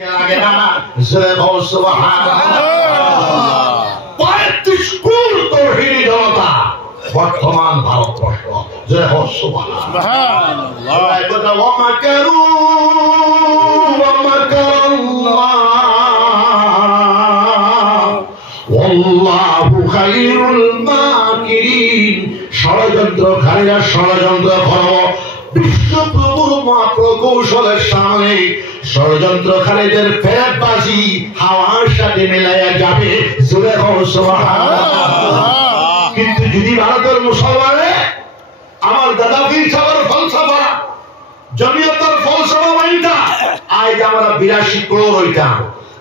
লাগে না জোরে বল সুবহানাল্লাহ 35 কোটি তৌহিদি জনতা বর্তমান ভারতবর্ষ জোরে বল সুবহানাল্লাহ কথা ওয়া মাকারু ওয়া মাকারাল্লাহ ওয়াল্লাহু খায়রুল মাকিরিন ষড়যন্ত্রকারীরা ষড়যন্ত্র করো বিশ্বপ্রভুর মহাপ্রকৌশলের সামনে ষড়যন্ত্রকারীদের ফেরতবাজি হাওয়ার সাথে মেলাইয়া যাবে জোরে বল সুবহানাল্লাহ কিন্তু যদি ভারতের মুসলমানে আমার দাদা পীর সাহেবের ফলসফা জমিয়তের ফলসফা মাইতা আজ আমরা 82 করোড় হইতাম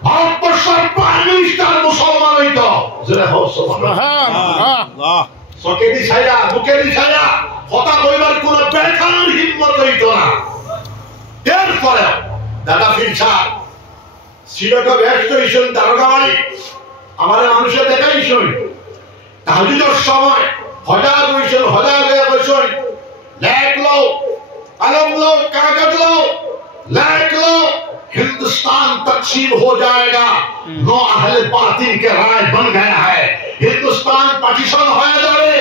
ভারতবর্ষের প্রাইম মিনিস্টার মুসলমান হইতো জোরে বল সুবহানাল্লাহ সকেদি ছায়া বুকেদি ছায়া কথা কইবার কোন বেখার হিম্মত হইতো না এরপরে দাদা পীর সাহেব সিলেটে ব্যস্ত হইছেন দারোগাবাড়ি আমার মানুষে দেখাইছেন তাহজুদের সময় হজার হইছেন হজার হয়ে বসেন লেখ লো কলম लो कागज लो लिख लो हिंदुस्तान तकसीम हो जाएगा 9 अहले बातिल के राय बन गया है हिंदुस्तान पाकिस्तान हो जाए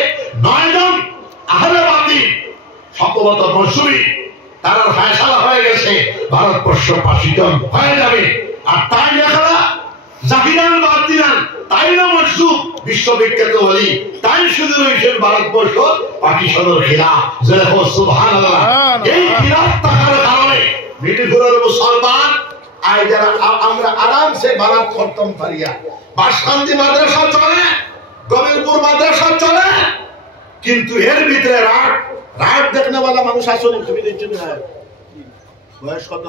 9 জন अहले बातिल সকলত মনসুরি তার ফয়সালা হয়ে গেছে ভারতবর্ষ পাকিস্তান হয়ে যাবে আর তাই লেখা জাহিরান বাতিলান তাই না মনসুব বিশ্ববিখ্যাত ওলি তাই শুধু রয়েছেন ভারতবর্ষ পাকিস্তানের খিলাফ জয় হোক সুবহানাল্লাহ এই খিলাফ থাকার কারণে মিডিপুরের মুসলমান আজ যারা আমরা আরামসে ভারত খতম করিয়া বাসকান্দি মাদ্রাসা চলে গোবিন্দপুর মাদ্রাসা চলে কিন্তু এর ভিতরে রাত দেখনে वाला মানুষ আসলে তুমি দেখছেন না বয়স কত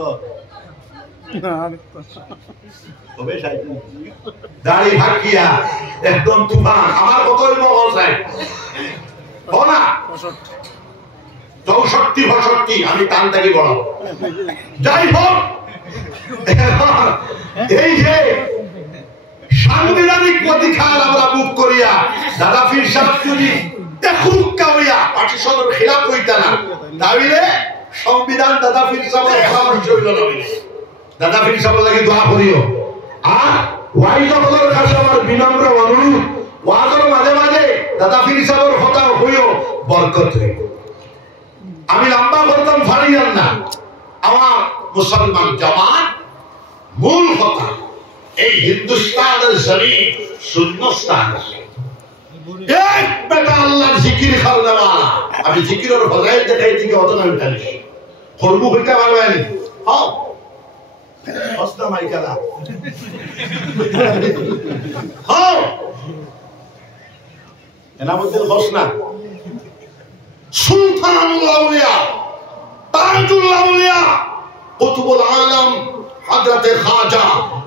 তবে সাইকেল দাড়ি ভাকিয়া একদম তুফান আমার কতই মগল চাই বনা 64 আমি টান থেকে বড় যাই হোক এই যে সাংবিধানিক অধিকার আমরা বুক করিয়া দাদা পীর সাহেব যদি দেখুক কাউয়া পাকিস্তানের খিলাফ হইতা না তাহলে সংবিধান দাদা পীর সাহেবের পরামর্শ হইল না দাদা পীর সাহেবের লাগি দোয়া করিও আর ওয়াইজগুলোর কাছে আমার বিনম্র অনুরোধ ওয়াজের মাঝে মাঝে দাদা পীর সাহেবের কথা হইও বরকত রে আমি লম্বা করতাম ফারিয়ান না আমার মুসলমান জামাত মূল কথা এই হিন্দুস্তানের জমিন শূন্যস্থান এক বেটা আল্লাহর জিকির খাওয়া না আমি জিকিরের ফজাইল দেখাই দিকে অত না জানিস করবো হইতে পারবেন হ্যাঁ হস্তা মাইকালা হ্যাঁ এনামুদ্দিন হোসনা সুলতানুল আউলিয়া তাজুল আউলিয়া কুতুবুল আলম হযরত খাজা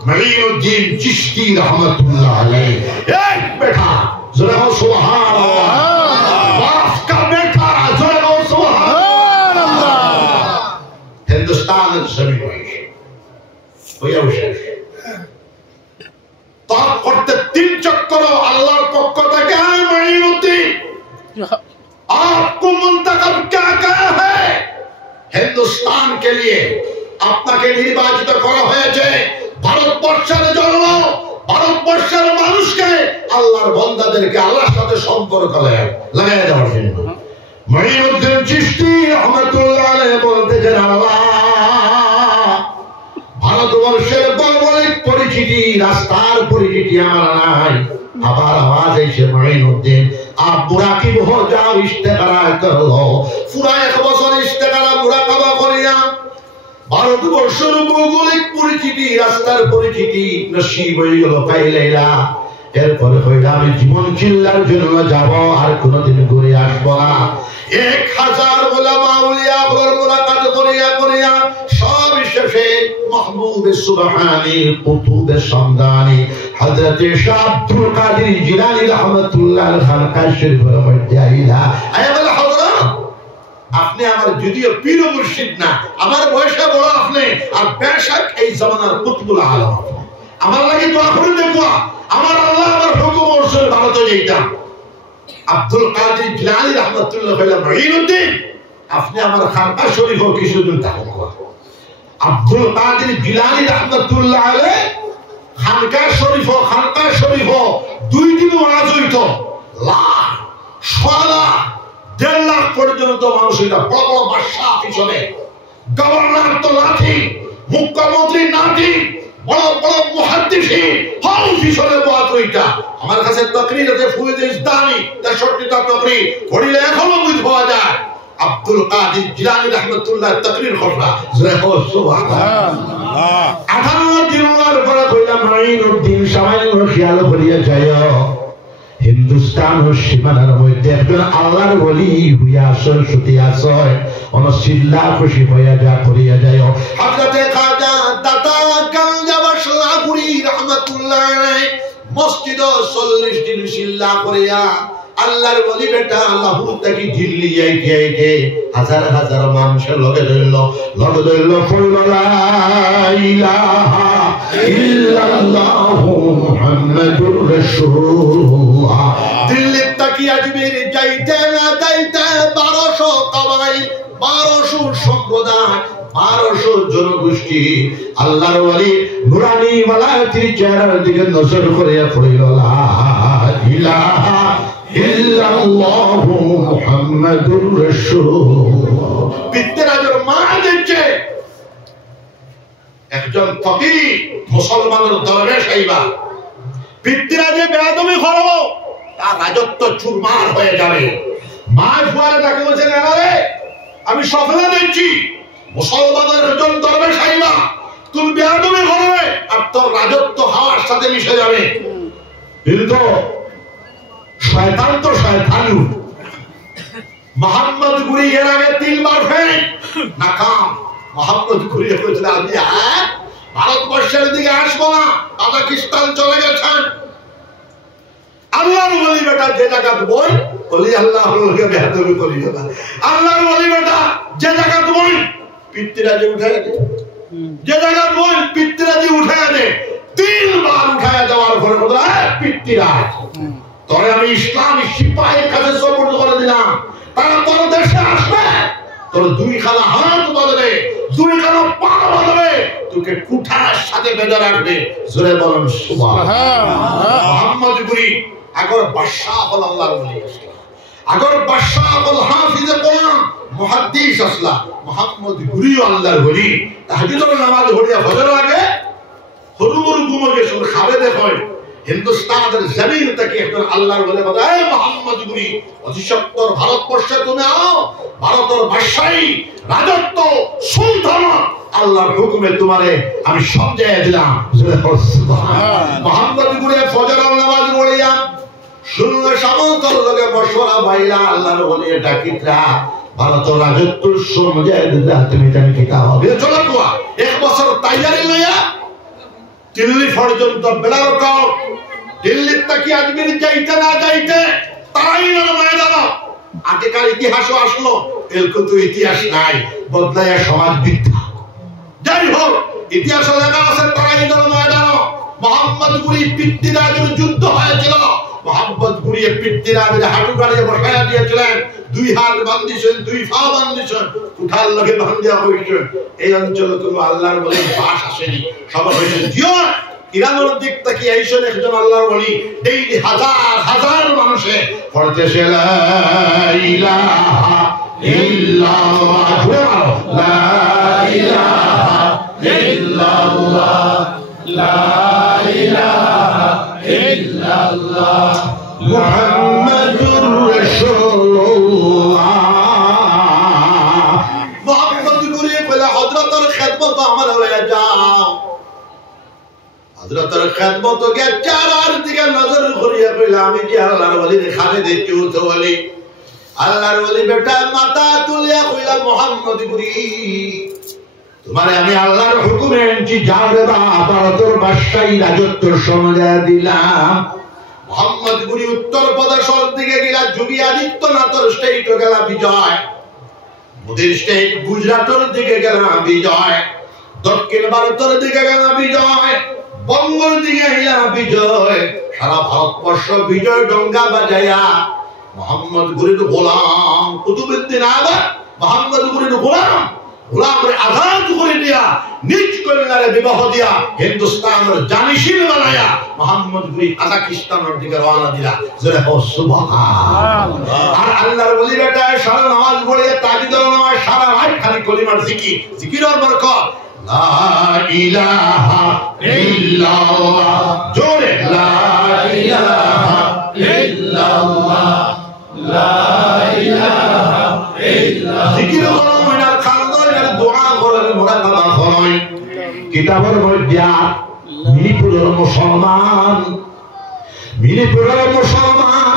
মঈনুদ্দিন চিশতি रहमतुल्लाह अलैह एक बेटा जरा सुभान अल्लाह बाप का बेटा जरा सुभान अल्लाह हिंदुस्तान जमीन হইয়া বসে তার করতে 3 চক্কর আল্লাহর পক্ষ থেকে মঈনুদ্দিন आपको मुंतखब क्या कहा है हिंदुस्तान के लिए আপনাকে নির্বাচিত করা হয়েছে ভারতবর্ষের জন্য ভারতবর্ষের মানুষকে আল্লাহর বান্দাদেরকে আল্লাহর সাথে সম্পর্ক লাগায় দেওয়ার জন্য মঈনুদ্দিন চিশতি রহমাতুল্লাহ আলাইহি বলতেছেন আল্লাহ ভারতবর্ষের ভৌগোলিক পরিচিতি রাস্তার পরিচিতি আমার নাই আবার আওয়াজ এসে মঈনুদ্দিন आप मुराकिब हो जाओ इस्तेगारा करो पूरा 1 বছর ইস্তেগারা মুরাকাবা করিয়া ভারতবর্ষের ভৌগোলিক পরিচিতি রাস্তার পরিচিতি নসিব হয়ে গেল পাইলাইলা এরপরে হইলা আমি জীবন চিল্লার জন্য যাব আর কোনদিন ঘুরে আসব না 1000 উলামা আউলিয়া বলার মুলাকাত করিয়া সব শেষে মাহবুব সুবহানী কুতুবে সন্ধানী হযরত শাহ আব্দুল কাদের জিলানী রাহমাতুল্লাহ আলাইহি খানকা শরীফের মধ্যে আইলা আয়াল হযরত আপনি আমার যদিও পীর মুর্শিদ না আমার বয়সে বড় আপনি আর বেশক এই জামানার কুতুবুল আলম আমার লাগি দোয়া করে দেখো আমার আল্লাহ আমার হুকুম অনুসারে ভারতে যাইতাম আব্দুল কাদের জিলানী রাহমাতুল্লাহ আলাইহি মঈনুদ্দিন আপনি আমার খানকা শরীফ কিছুদিন থাকুন আব্দুল কাদের জিলানী রাহমাতুল্লাহ আলাইহি খানকা শরীফ 2 দিন ওয়াজ হইতো, লাখ সোয়া দেড় লাখ পর্যন্ত মানুষ এটা বড় বড় বাদশাহ পিছনে, গভর্নর তো লাঠি, মুখ্যমন্ত্রী নাতি, বড় বড় মুহাদ্দিসিন হল পিছনে ওয়াজ হইতা। আমার কাছে তাকরীর আছে ফুয়েদ ইসলামী 63টা তাকরীর পড়লে এখনো বুঝ পাওয়া যায় আব্দুল কাদের জিলানী রাহমাতুল্লাহ তাকরীর খসড়া জয় হোক সুবহানাল্লাহ। 58 দিনের পরে কইলাম মাইনুদ্দিন সামান্য খেয়াল করিয়া যায় হিন্দুস্তান ও সীমানার মধ্যে একজন আল্লাহর ওলি হইয়া আসর সুতি আসয় অনসিল্লা খুশি হইয়া যা করিয়া যায় হযরতে খাজা দাতা গাঞ্জা বাসলাগুড়ি রাহমাতুল্লাহ আলাইহি মসজিদ 40 দিন সিল্লা করিয়া আল্লাহর ওলি বেটা লাহোর থেকে দিল্লি যাইতে হাজার হাজার মানুষের লগে ধরল লা ইলাহা ইল্লাল্লাহু মুহাম্মাদুর রাসূলুল্লাহ। দিল্লি থেকে আজমির যাইতে না যাইতে 1200 কবাই, 1200 সম্প্রদায়, 1200 জনগোষ্ঠী আল্লাহর ওলি নুরানি ওয়ালায়াতির চেহারার দিকে নজর করিয়া পড়িল লা ইলাহা ইল্লাল্লাহু মুহাম্মাদুর রাসূলুল্লাহ। পিতরাজের মা দেখছে একজন ফকির মুসলমানের দরবেশ আইবা, পিতরাজে বেয়াদবি করব তার রাজত্ব চুরমার হয়ে যাবে। মা ফুয়ারে তাকে বলছেন আরে আমি স্বপ্নে দেখছি মুসলমানের একজন দরবেশ আইবা, তুমি বেয়াদবি করবে আর তোর রাজত্ব হাওয়ার সাথে মিশে যাবে। কিন্তু শয়তান তো শয়তানু, মোহাম্মদ গুরি এর আগে 3 বার ফেল নাকাম। মোহাম্মদ গুরি বলেছিল আমি ভারতবর্ষের দিকে আসবো না, পাকিস্তান চলে গেছেন। আল্লাহর ওলি বেটা যে জায়গা বই ওলি আল্লাহকে বেয়াদবি করিও না। আল্লাহর ওলি বেটা যে জায়গা বই পিতরাজি উঠায় দে, যে জায়গা বই পিতরাজি উঠায় দে। 3 বার উঠায় দেওয়ার পরে বলে পিতরাজ তোরে আমি ইসলামী সিপাহীর কাছে সুপর্দ করে দিলাম, তারা তোর দেশে আসবে, তোর 2 খানা হাত বদলে 2 খানা পা বদলে তোকে কুঠার সাথে বেঁধে রাখবে। জোরে বলুন সুবহানাল্লাহ। মোহাম্মদ গুরি আগর বাদশাহ হল আল্লাহর ওলি আসলা, আগর বাদশাহ হল হাফিজে কোরআন মুহাদ্দিস আসলা। মোহাম্মদ গুরি আল্লাহর ওলি তাহজ্জুদের নামাজ পড়িয়া ফজর আগে হরুমুর ঘুমোকে শুনে খাবে দেখয় হিন্দুস্তানের জমিন থেকে একজন আল্লাহর বলে বলে মোহাম্মদ গুরি অধিসত্তর ভারতবর্ষে তুমি আও, ভারতের বাদশাহী রাজত্ব সুলতানত আল্লাহর হুকুমে তোমারে আমি সমঝাইয়া দিলাম। মোহাম্মদ গুরি ফজরের নামাজ পড়িয়া শুনলে সামন্তর লগে মশওয়ারা বাইলা আল্লাহর বলে ডাকিতরা ভারতের রাজত্ব সমঝাইয়া দিলা, তুমি জানি কি তা হবে। চলো কোয়া 1 বছর তৈয়ারি লইয়া দিল্লি পর্যন্ত বেলার কাউ দিল্লি থেকে আজমির যাইতে না যাইতে তারাই না ময়দান। আগেকার ইতিহাসও আসলো, এর কিন্তু ইতিহাস নাই, বদলাইয়া সমাজ বিদ্যা। যাই হোক ইতিহাসে লেখা আছে তারাই না ময়দান। মোহাম্মদ গুরি পিতৃরাজের যুদ্ধ হয়েছিল, মোহাম্মদ গুরি পিতৃরাজের হাঁটু গাড়িয়ে বসাইয়া দিয়েছিলেন, 2 হাত বান্ধিছেন, 2 পা বান্ধিছেন, উঠার লগে বান্ধিয়া বসেছেন। এই অঞ্চলে কোনো আল্লাহর বলে বাস আসেনি, সবাই হয়েছে জিও ইরানের দিক থেকে এইসব একজন আল্লাহর ওলি ডেইলি হাজার হাজার মানুষে পড়তেছে লা ইলাহা ইল্লাল্লাহ, লা ইলাহা ইল্লাল্লাহ, লা ইলাহা ইল্লাল্লাহ মুহাম্মাদুর রাসূলুল্লাহ। মোহাম্মদ গুরি বলে হযরতের খিদমত আমার হয়ে যাও। হযরতের খিদমত কে চারার দিকে নজর করিয়া কইলা আমি যে আল্লাহর ওলির খানে দেখি তো বলি আল্লাহর ওলি বেটা মাথা তুলিয়া কইলা মোহাম্মদ গুরি তোমারে আমি আল্লাহর হুকুমে এনেছি, যাও রে ভারতের বাদশাহী রাজত্ব সমঝাইয়া দিলাম। মোহাম্মদ গুরি উত্তর প্রদেশের দিকে গেলা, যোগী আদিত্যনাথের স্টেট গেলা বিজয়, মোদির স্টেট গুজরাটের দিকে গেলা বিজয়, দক্ষিণ ভারতের দিকে গেলা বিজয়, বঙ্গের দিকে গেলা বিজয়, সারা ভারতবর্ষ বিজয় ডঙ্গা বাজাইয়া মোহাম্মদ গুরির গোলাম কুতুবউদ্দিন আইবক মোহাম্মদ গুরির গোলাম গোলামরে আজাদ করে দিয়া নিজ কন্যারে বিবাহ দিয়া হিন্দুস্তানের জানিশীল বানায়া মোহাম্মদ গুরি কাজাকিস্তানের দিকে রওনা দিলা। জোরে হো সুবহানাল্লাহ। আর আল্লাহর ওলি বেটা সারা নামাজ পড়ে তাকবীরের নামাজ সারা রাত খালি কলিমার জিকির, জিকিরের বরকত। লা ইলাহা ইল্লাল্লাহ, জোরে লা ইলাহা ইল্লাল্লাহ, লা ইলাহা ইল্লাল্লাহ। জিকির করো মনার খালদ আর দোয়া করো মুরাকাবা করো। কিতাবের মধ্যে মিরপুরের মুসলমান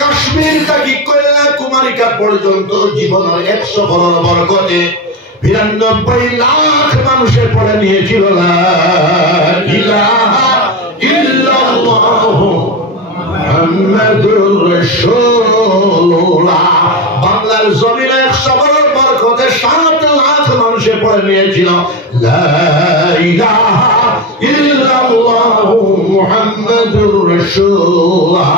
কাশ্মীর থেকে কন্যাকুমারিকা পর্যন্ত জীবনের 100 বছর বরকতে 92 লাখ মানুষের পড়ে নিয়েছিল লা ইলাহা ইল্লাল্লাহ মুহাম্মাদুর রাসূলুল্লাহ। বাংলার জমিনে 100 বছর বরকতে 7 লাখ মানুষের পড়ে নিয়েছিল লা ইলাহা ইল্লাল্লাহ মুহাম্মাদুর রাসূলুল্লাহ।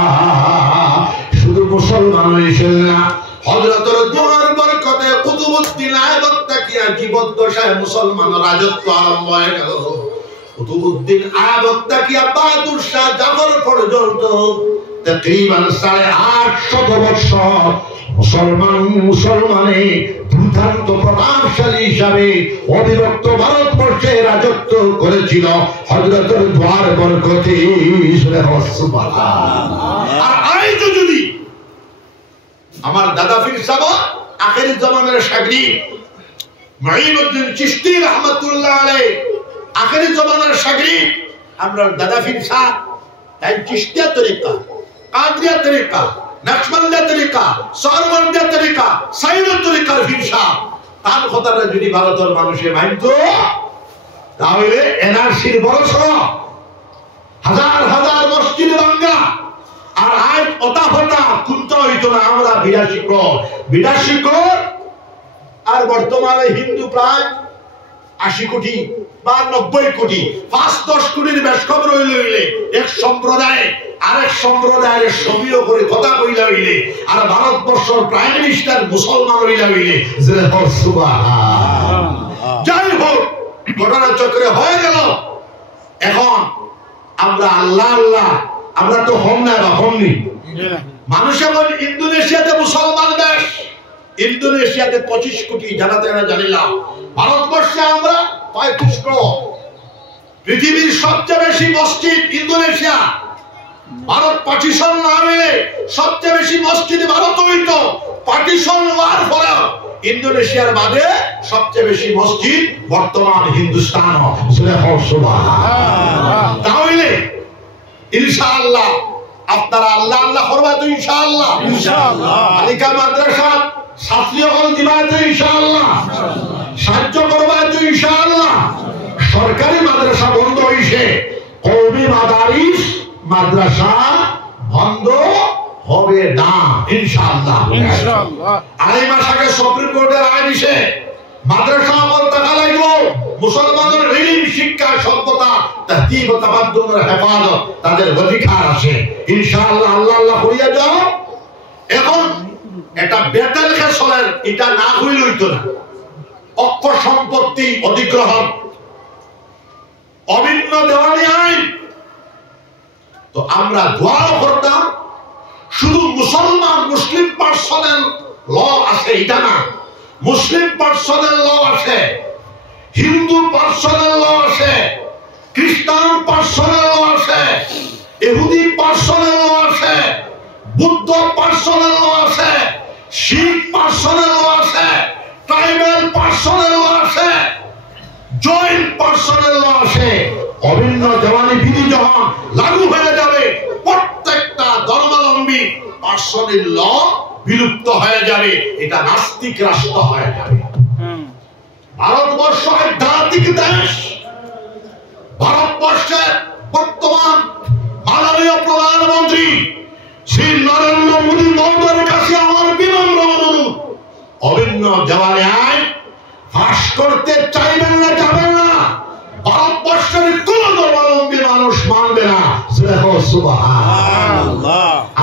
শুধু মুসলমান হয়েছিল না, হযরতের দোয়ার বরকতে কুতুবউদ্দিন আইবক তাকিয়া জীবদ্দশায় মুসলমান রাজত্ব আরম্ভ হয়ে গেল। কুতুবউদ্দিন আইবক তাকিয়া বাহাদুর শাহ জাফর পর্যন্ত তকরিবান 850 বছর মুসলমানে দুর্দান্ত প্রতাপশালী হিসাবে অবিভক্ত ভারতবর্ষে রাজত্ব করেছিল হযরতের দোয়ার বরকতে। সুবহানাল্লাহ। আর আজ যদি আমার দাদা পীর সাহেব আখেরি জামানার শাগরিদ মুঈনুদ্দিন চিশতি রাহমাতুল্লাহ আলাইহি আখেরি জামানার শাগরিদ আমরা দাদা পীর সাহেব তাই চিশতিয়া তরিকা, কাদরিয়া তরিকা, নকশবন্দিয়া তরিকা, সরবন্দিয়া তরিকা, সাইয়দ তরিকার পীর সাহেব তার কথাটা যদি ভারতের মানুষে মানতো তাহলে এনআরসির বরস হাজার হাজার মসজিদ ভাঙ্গা আর আজ অতা হতা কুন্ত হইতো না। আমরা 82 করোড় আর বর্তমানে হিন্দু প্রায় 80 কোটি বা 90 কোটি, 5-10 কোটির বেশ খবর হইলে এক সম্প্রদায় আরেক সম্প্রদায়ের সবিও করে কথা কইলা হইলে আর ভারতবর্ষের প্রাইম মিনিস্টার মুসলমান হইলা হইলে যে সুবহানাল্লাহ। যাই হোক ঘটনা চক্রে হয়ে গেল। এখন আমরা আল্লাহ আল্লাহ আমরা তো হম না বা হমনি। মানুষ এখন ইন্দোনেশিয়াতে মুসলমান দেশ, ইন্দোনেশিয়াতে 25 কোটি জানাতে না জানিলাম। ভারতবর্ষে আমরা 35 করোড়। পৃথিবীর সবচেয়ে বেশি মসজিদ ইন্দোনেশিয়া। ভারত পার্টিশন না হলে সবচেয়ে বেশি মসজিদ ভারত হইতো। পার্টিশন হওয়ার পরে ইন্দোনেশিয়ার বাদে সবচেয়ে বেশি মসজিদ বর্তমান হিন্দুস্তান। তাহলে ইনশাআল্লাহ আপনারা আল্লাহ আল্লাহ করবা তো ইনশাআল্লাহ। বালিকা মাদ্রাসা ছাত্রী হল দিবা তো ইনশাআল্লাহ, সাহায্য করবা তো ইনশাআল্লাহ। সরকারি মাদ্রাসা বন্ধ হইছে, কওমি মাদারিস মাদ্রাসা বন্ধ হবে না ইনশাআল্লাহ। আড়াই মাস আগে সুপ্রিম কোর্টের রায় দিছে মাদ্রাসা আমল টাকা লাগবে। মুসলমানের ইলম শিক্ষা সভ্যতা তাহদিব ও তামাদ্দুনের হেফাজত তাদের অধিকার আছে ইনশাআল্লাহ। আল্লাহ আল্লাহ করিয়া যাও। এখন এটা বেতাল খেসলের এটা না হইল হইতো না। অক্ষ সম্পত্তি অধিগ্রহণ, অভিন্ন দেওয়ানি আইন, তো আমরা দোয়া করতাম শুধু মুসলিম পার্সোনাল ল আছে এটা না, মুসলিম পার্সোনাল ল আছে, হিন্দু পার্সোনাল ল আছে, খ্রিস্টান পার্সোনাল ল আছে, ইহুদি পার্সোনাল ল আছে, বুদ্ধ পার্সোনাল ল আছে, শিখ পার্সোনাল ল আছে, ট্রাইবাল পার্সোনাল ল আছে, জৈন পার্সোনাল ল আছে। অভিন্ন দেওয়ানি বিধি যখন লাগু হয়ে যাবে প্রত্যেকটা ধর্মাবলম্বী পার্সোনাল ল বিলুপ্ত হয়ে যাবে। এটা নাস্তিক রাষ্ট্র হয়ে যাবে। ভারতবর্ষ আধ্যাত্মিক দেশ। ভারতবর্ষের বর্তমান মাননীয় প্রধানমন্ত্রী শ্রী নরেন্দ্র মোদী মহোদয়ের কাছে আমার বিনম্র অনুরোধ, অভিন্ন দেওয়ানি আইন ফাঁস করতে চাইবেন না, যাবেন না। ভারতবর্ষের কোন ধর্মাবলম্বী মানুষ মানবে না।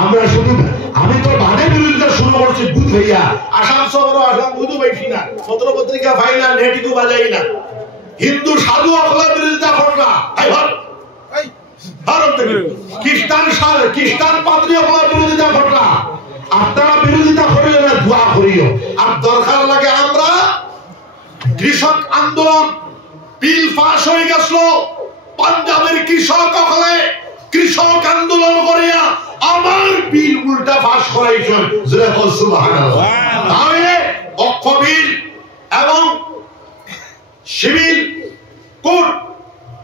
আমরা শুধু আমি তো বানের বিরুদ্ধে শুরু করছি বুধ ভাইয়া, আসাম শহর আসলাম বুধ পাইছি না, পত্র পত্রিকা পাই না, নেটিকু বাজাই না। হিন্দু সাধু অখলা বিরোধিতা কররা, খ্রিস্টান পাদ্রী অখলা বিরোধিতা কররা। আপনারা বিরোধিতা করিও না, দোয়া করিও। আর দরকার লাগে আমরা কৃষক আন্দোলন বিল পাস হয়ে গেছিল, পাঞ্জাবের কৃষক হলে কৃষক আন্দোলন করিয়া আমার বিল উল্টা পাস করাইছেন। সুবহানাল্লাহ। তাহলে অক্ষ বিল এবং সিভিল কোড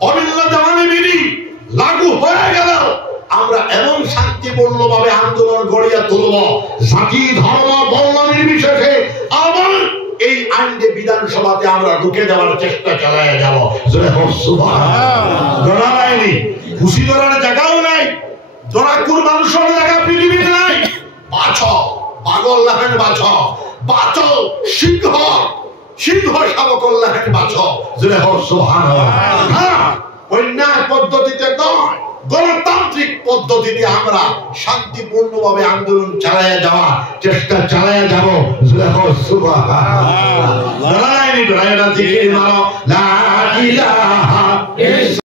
অবিল্ল জামানি বিধি লাগু হয়ে গেল। আমরা এমন শান্তিপূর্ণভাবে আন্দোলন গড়িয়া তুলব, জাতি ধর্ম বর্ণ নির্বিশেষে আবার এই আইনকে বিধানসভাতে আমরা ঢুকে যাওয়ার চেষ্টা চালিয়ে যাব। খুশি ধরার জায়গাও নাই, দরাকুর মানুষের জায়গা পৃথিবীতে নাই। বাছ পাগল লাহেন, বাছ বাছ সিংহ সিংহ শাবকল লাহেন, বাছ। অন্যায় পদ্ধতিতে নয়, গণতান্ত্রিক পদ্ধতিতে আমরা শান্তিপূর্ণভাবে আন্দোলন চালিয়ে যাওয়া চেষ্টা চালিয়ে যাব। সুবহানাল্লাহ।